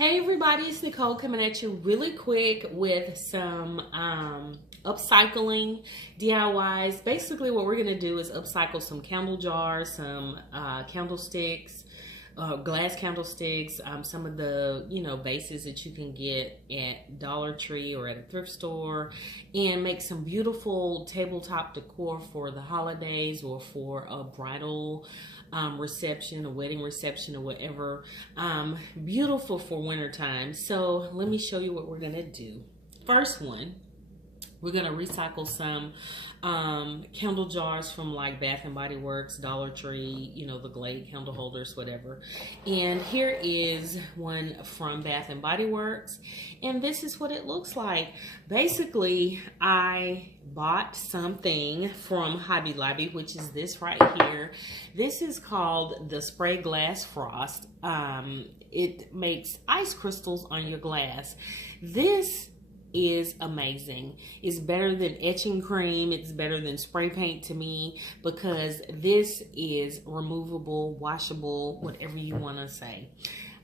Hey everybody, it's Nicole coming at you really quick with some upcycling DIYs. Basically what we're going to do is upcycle some candle jars, some candlesticks, glass candlesticks, some of the vases that you can get at Dollar Tree or at a thrift store, and make some beautiful tabletop decor for the holidays or for a bridal reception, a wedding reception, or whatever. Beautiful for wintertime. So let me show you what we're gonna do. First one, we're gonna recycle some candle jars from like Bath and Body Works, Dollar Tree, the Glade candle holders, whatever. And here is one from Bath and Body Works, and this is what it looks like. Basically, I bought something from Hobby Lobby, which is this right here. This is called the Spray Glass Frost. It makes ice crystals on your glass. This is amazing. It's better than etching cream. It's better than spray paint to me, because this is removable, washable, whatever you want to say.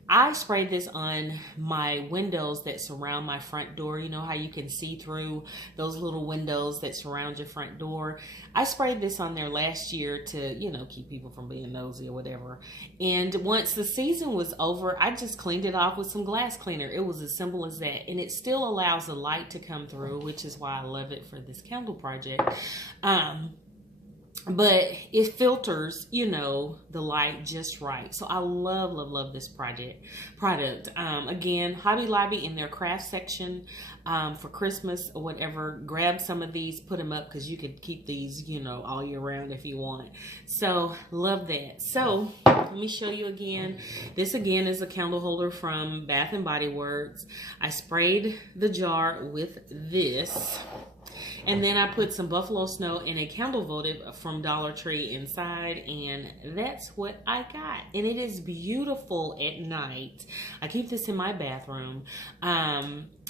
I sprayed this on my windows that surround my front door. You know how you can see through those little windows that surround your front door? I sprayed this on there last year to, keep people from being nosy or whatever. And once the season was over, I just cleaned it off with some glass cleaner. It was as simple as that. And it still allows the light to come through, which is why I love it for this candle project. But it filters, the light just right. So I love, love, love this product. Again, Hobby Lobby in their craft section for Christmas or whatever. Grab some of these, put them up, because you could keep these, all year round if you want. So love that. So let me show you again. This again is a candle holder from Bath and Body Works. I sprayed the jar with this. And then I put some buffalo snow and a candle votive from Dollar Tree inside, and that's what I got. And it is beautiful at night. I keep this in my bathroom.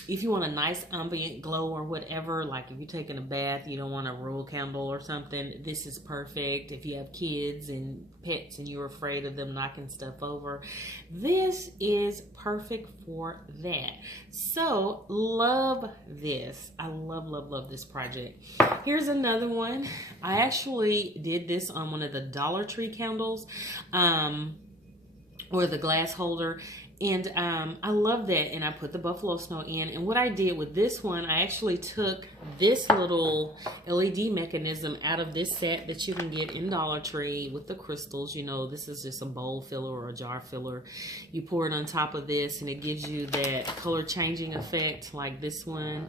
If you want a nice ambient glow or whatever, like if you're taking a bath, you don't want a royal candle or something, this is perfect. If you have kids and pets and you're afraid of them knocking stuff over, this is perfect for that. So love this. I love, love, love this project. Here's another one. I actually did this on one of the Dollar Tree candles, or the glass holder. And I love that, and I put the buffalo snow in. And what I did with this one, I actually took this little LED mechanism out of this set that you can get in Dollar Tree with the crystals. This is just a bowl filler or a jar filler. You pour it on top of this, and it gives you that color changing effect like this one.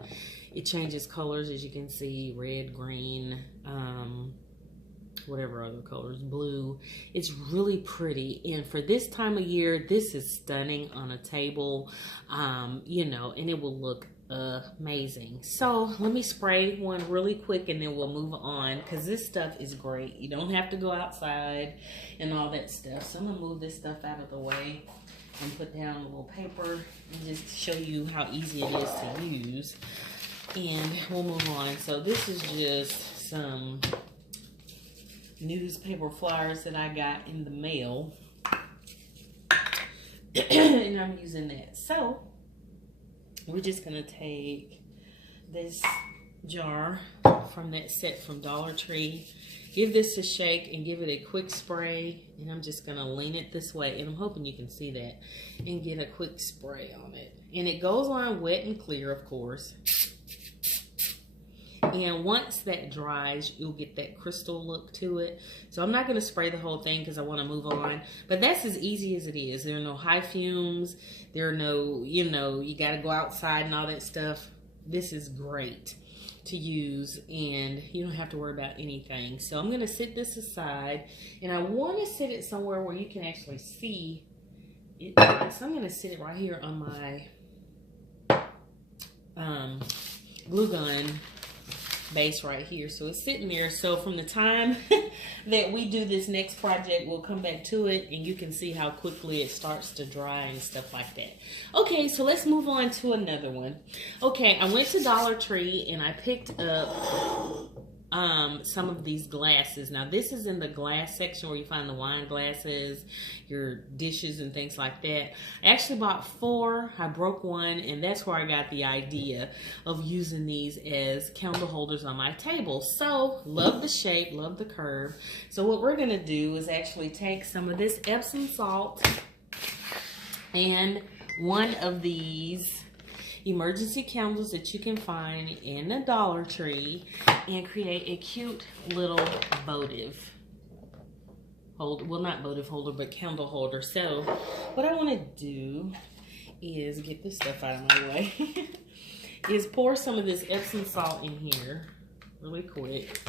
It changes colors, as you can see, red, green, whatever other colors, blue. It's really pretty, and for this time of year, this is stunning on a table, and it will look amazing. So let me spray one really quick, and then we'll move on, because this stuff is great. You don't have to go outside and all that stuff. So I'm gonna move this stuff out of the way and put down a little paper and just show you how easy it is to use, and we'll move on. So this is just some newspaper flyers that I got in the mail, and I'm using that. So we're just gonna take this jar from that set from Dollar Tree, give this a shake, and give it a quick spray. And I'm just gonna lean it this way, and I'm hoping you can see that, and get a quick spray on it. And it goes on wet and clear, of course. And once that dries, you'll get that crystal look to it. So I'm not going to spray the whole thing because I want to move on. But that's as easy as it is. There are no high fumes. There are no, you got to go outside and all that stuff. This is great to use, and you don't have to worry about anything. So I'm going to set this aside, and I want to set it somewhere where you can actually see it. So I'm going to set it right here on my glue gun base right here. So it's sitting there. So from the time that we do this next project, we'll come back to it, and you can see how quickly it starts to dry and stuff like that. Okay, so let's move on to another one. Okay, I went to Dollar Tree and I picked up some of these glasses. Now this is in the glass section where you find the wine glasses, your dishes and things like that. I actually bought 4. I broke one, and that's where I got the idea of using these as candle holders on my table. So love the shape, love the curve. So what we're gonna do is actually take some of this Epsom salt and one of these emergency candles that you can find in the Dollar Tree and create a cute little votive holder. Well, not votive holder, but candle holder. So what I want to do is get this stuff out of my way. Is pour some of this Epsom salt in here really quick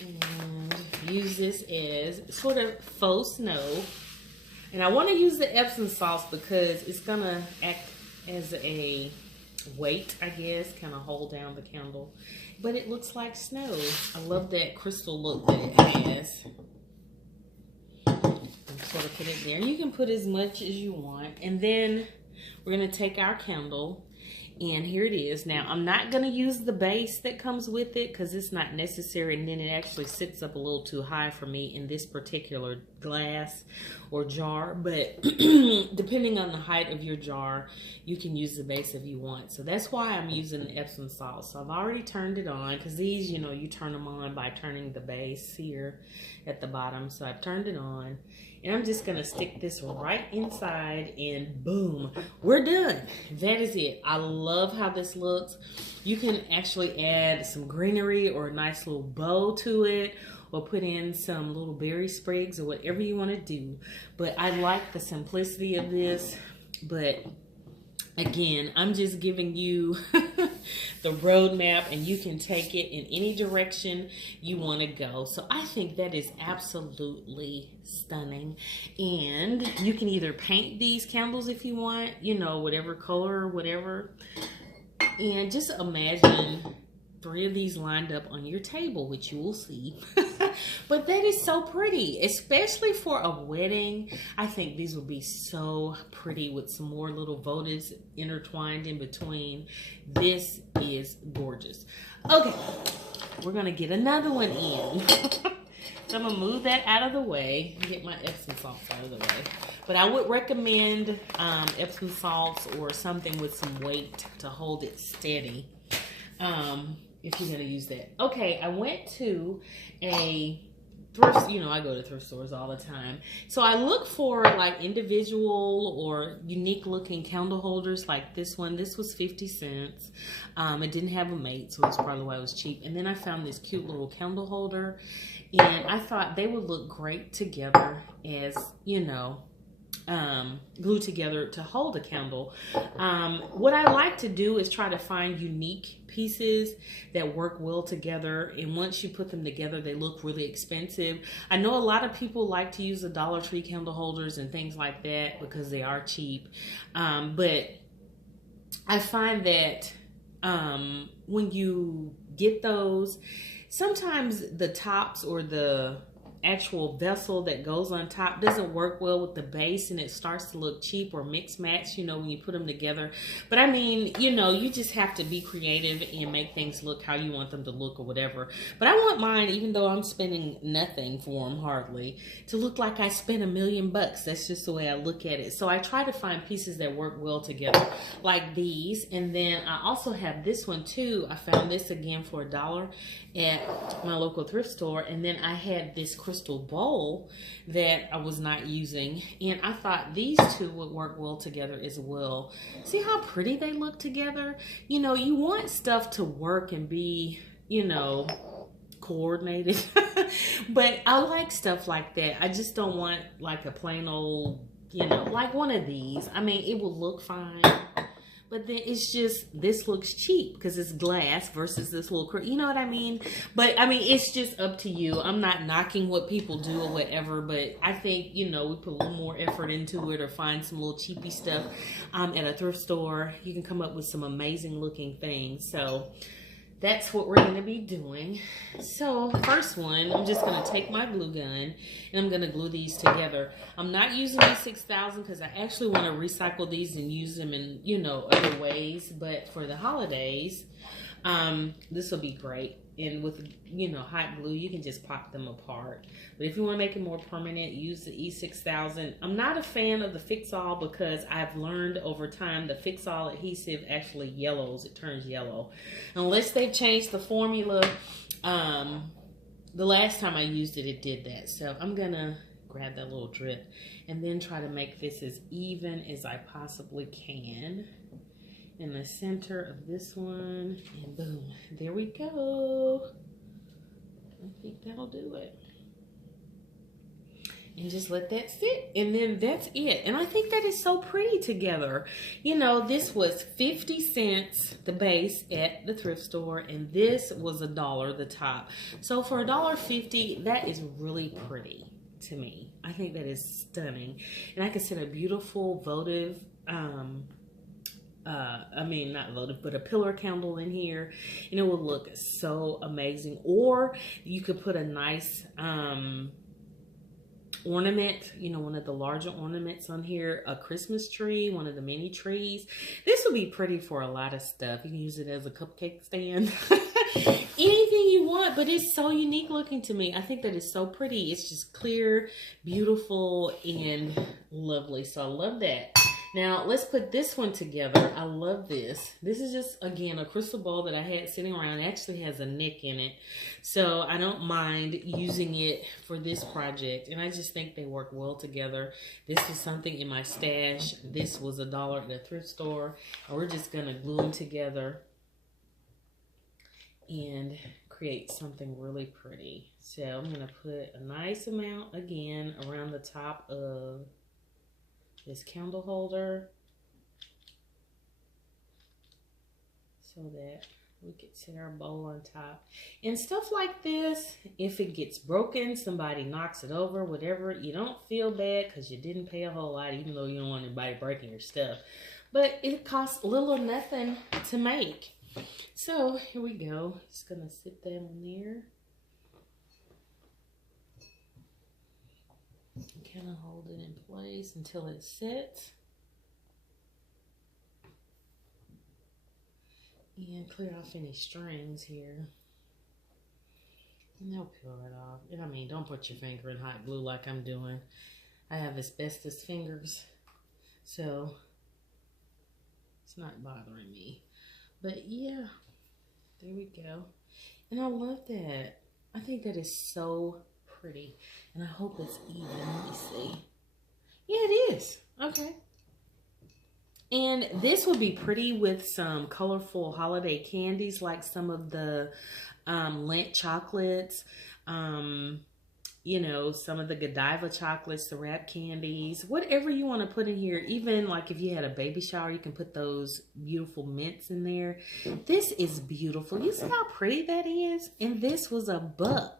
and use this as sort of faux snow. And I want to use the Epsom salts because it's gonna act as a weight, I guess, kind of hold down the candle. But it looks like snow. I love that crystal look that it has. And sort of put it there. You can put as much as you want. And then we're going to take our candle. And here it is. Now, I'm not going to use the base that comes with it because it's not necessary. And then it actually sits up a little too high for me in this particular glass or jar. But depending on the height of your jar, you can use the base if you want. So that's why I'm using the Epsom salt. So I've already turned it on because these, you know, you turn them on by turning the base here at the bottom. So I've turned it on. And I'm just going to stick this right inside and boom, we're done. That is it. I love how this looks. You can actually add some greenery or a nice little bow to it or put in some little berry sprigs or whatever you want to do. But I like the simplicity of this. But again, I'm just giving you the roadmap and you can take it in any direction you want to go. So I think that is absolutely stunning. And you can either paint these candles if you want, you know, whatever color or whatever. And just imagine 3 of these lined up on your table, which you will see. But that is so pretty, especially for a wedding. I think these will be so pretty with some more little votives intertwined in between. This is gorgeous. Okay, we're gonna get another one in. So I'm gonna move that out of the way, get my Epsom salts out of the way. But I would recommend Epsom salts or something with some weight to hold it steady. If you're gonna use that. Okay, I went to a thrift, you know, I go to thrift stores all the time. So I look for like individual or unique looking candle holders like this one. This was 50 cents. It didn't have a mate, so that's probably why it was cheap. And then I found this cute little candle holder and I thought they would look great together as, you know, glued together to hold a candle. What I like to do is try to find unique pieces that work well together, and once you put them together they look really expensive. I know a lot of people like to use the Dollar Tree candle holders and things like that because they are cheap, but I find that when you get those, sometimes the tops or the actual vessel that goes on top doesn't work well with the base and it starts to look cheap or mix match, you know, when you put them together. But I mean, you know, you just have to be creative and make things look how you want them to look or whatever. But I want mine, even though I'm spending nothing for them hardly, to look like I spent $1 million. That's just the way I look at it. So I try to find pieces that work well together like these. And then I also have this one too. I found this again for $1 at my local thrift store. And then I had this crystal bowl that I was not using, and I thought these two would work well together as well. See how pretty they look together? You know, you want stuff to work and be, you know, coordinated. But I like stuff like that. I just don't want like a plain old, you know, like one of these. I mean, it will look fine, but then it's just, this looks cheap because it's glass versus this little, you know what I mean? But I mean, it's just up to you. I'm not knocking what people do or whatever, but I think, you know, we put a little more effort into it or find some little cheapy stuff at a thrift store. You can come up with some amazing looking things. So that's what we're going to be doing. So first one, I'm just going to take my glue gun and I'm going to glue these together. I'm not using these 6,000 because I actually want to recycle these and use them in, you know, other ways. But for the holidays, This will be great. And with, you know, hot glue, you can just pop them apart. But if you want to make it more permanent, use the E6000. I'm not a fan of the Fix-All because I've learned over time the Fix-All adhesive actually yellows. It turns yellow. Unless they've changed the formula. The last time I used it, it did that. So I'm going to grab that little drip and then try to make this as even as I possibly can in the center of this one, and boom, there we go. I think that'll do it. And just let that sit, and then that's it. And I think that is so pretty together. You know, this was 50 cents, the base at the thrift store, and this was $1, the top. So for $1.50, that is really pretty to me. I think that is stunning. And I could set a beautiful votive, not votive, but a pillar candle in here, and it will look so amazing. Or you could put a nice ornament, you know, one of the larger ornaments on here, a Christmas tree, one of the mini trees. This will be pretty for a lot of stuff. You can use it as a cupcake stand. Anything you want, but it's so unique looking to me. I think that is so pretty. It's just clear, beautiful, and lovely. So I love that. Now, let's put this one together. I love this. This is just, again, a crystal ball that I had sitting around. It actually has a nick in it. So I don't mind using it for this project. And I just think they work well together. This is something in my stash. This was $1 at the thrift store. And we're just going to glue them together and create something really pretty. So I'm going to put a nice amount, again, around the top of this candle holder so that we could set our bowl on top. And stuff like this, if it gets broken, somebody knocks it over, whatever, you don't feel bad because you didn't pay a whole lot, even though you don't want anybody breaking your stuff. But it costs little or nothing to make. So here we go. Just gonna sit that on there. Kind of hold it in place until it sits. And clear off any strings here. And they'll peel right off. And I mean, don't put your finger in hot glue like I'm doing. I have asbestos fingers, so it's not bothering me. But yeah, there we go. And I love that. I think that is so pretty, and I hope it's even. Let me see. Yeah, it is. Okay. And this would be pretty with some colorful holiday candies, like some of the Lindt chocolates, you know, some of the Godiva chocolates, the wrap candies, whatever you want to put in here. Even like if you had a baby shower, you can put those beautiful mints in there. This is beautiful. You see how pretty that is? And this was $1.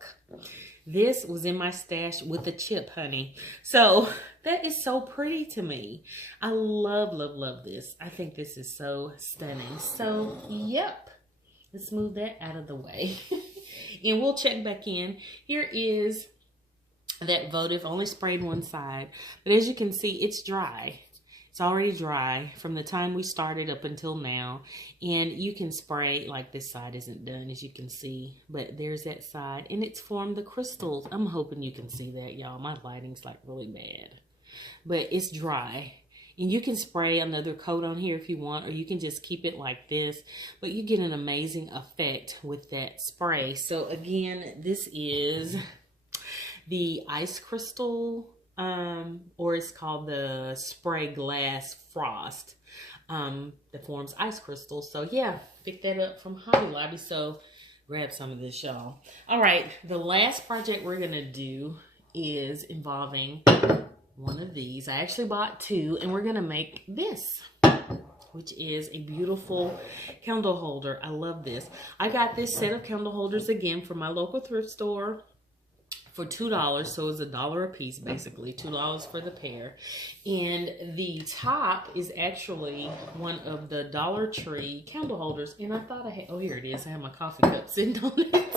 This was in my stash with a chip, honey. So that is so pretty to me. I love, love, love this. I think this is so stunning. So, yep. Let's move that out of the way. And we'll check back in. Here is that votive. Only sprayed one side. But as you can see, it's dry. It's already dry from the time we started up until now. And you can spray, like this side isn't done, as you can see. But there's that side. And it's formed the crystals. I'm hoping you can see that, y'all. My lighting's like really bad. But it's dry. And you can spray another coat on here if you want. Or you can just keep it like this. But you get an amazing effect with that spray. So again, this is the ice crystal, or it's called the spray glass frost, that forms ice crystals. So yeah, pick that up from Hobby Lobby. So grab some of this, y'all. All right, the last project we're gonna do is involving one of these. I actually bought 2, and we're gonna make this, which is a beautiful candle holder. I love this. I got this set of candle holders again from my local thrift store for $2. So it's $1 a piece, basically $2 for the pair. And the top is actually one of the Dollar Tree candle holders. And I thought I had, oh, here it is. I have my coffee cup sitting on it.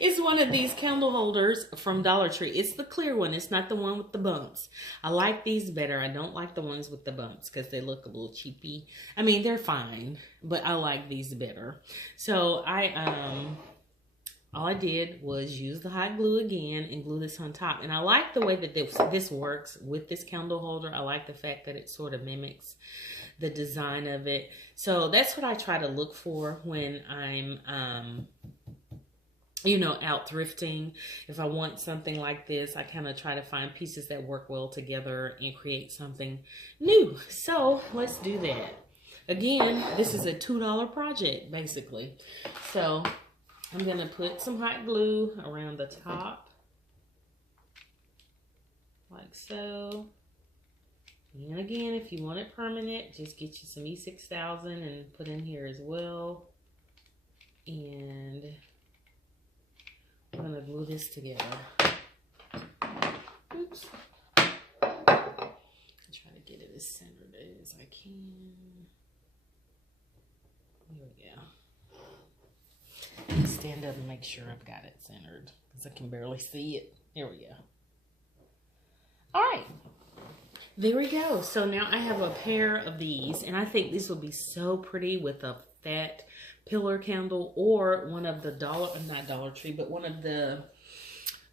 It's one of these candle holders from Dollar Tree. It's the clear one. It's not the one with the bumps. I like these better. I don't like the ones with the bumps because they look a little cheapy. I mean, they're fine, but I like these better. So all I did was use the hot glue again and glue this on top. And I like the way that this works with this candle holder. I like the fact that it sort of mimics the design of it. So that's what I try to look for when I'm you know, out thrifting. If I want something like this, I kind of try to find pieces that work well together and create something new. So let's do that. Again, this is a $2 project, basically. So I'm going to put some hot glue around the top, like so. And again, if you want it permanent, just get you some E6000 and put in here as well. And I'm going to glue this together. Oops. I'll try to get it as centered as I can. There we go. Stand up and make sure I've got it centered because I can barely see it. There we go. All right. There we go. So now I have a pair of these, and I think these will be so pretty with a fat pillar candle or one of the not Dollar Tree, but one of the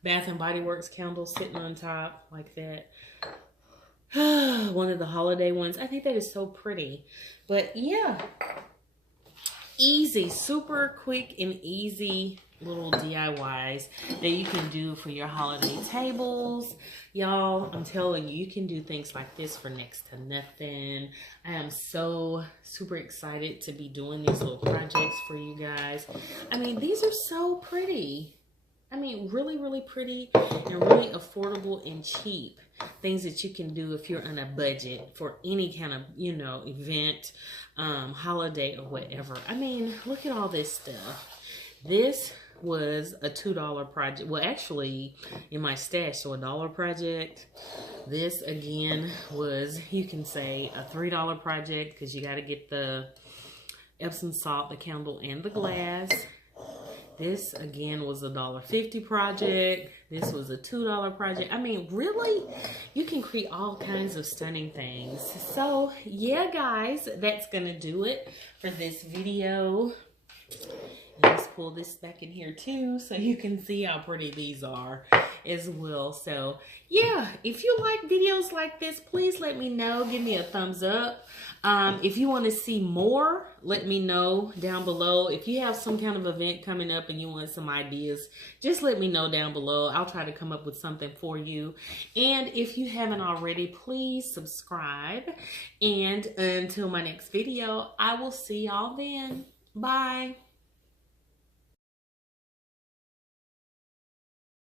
Bath and Body Works candles sitting on top like that. One of the holiday ones. I think that is so pretty. But yeah, easy, super quick and easy little DIYs that you can do for your holiday tables. Y'all, I'm telling you, you can do things like this for next to nothing. I am so super excited to be doing these little projects for you guys. I mean, these are so pretty. I mean, really, really pretty and really affordable and cheap. Things that you can do if you're on a budget for any kind of, you know, event, holiday or whatever. I mean, look at all this stuff. This was a $2 project. Well, actually, in my stash, so a $1 project. This, again, was, you can say, a $3 project because you got to get the Epsom salt, the candle, and the glass. This, again, was a $1.50 project. This was a $2 project. I mean, really, you can create all kinds of stunning things. So, yeah, guys, that's going to do it for this video. Let's pull this back in here, too, so you can see how pretty these are as well. So, yeah, if you like videos like this, please let me know. Give me a thumbs up. If you want to see more, let me know down below. If you have some kind of event coming up and you want some ideas, just let me know down below. I'll try to come up with something for you. And if you haven't already, please subscribe. And until my next video, I will see y'all then. Bye.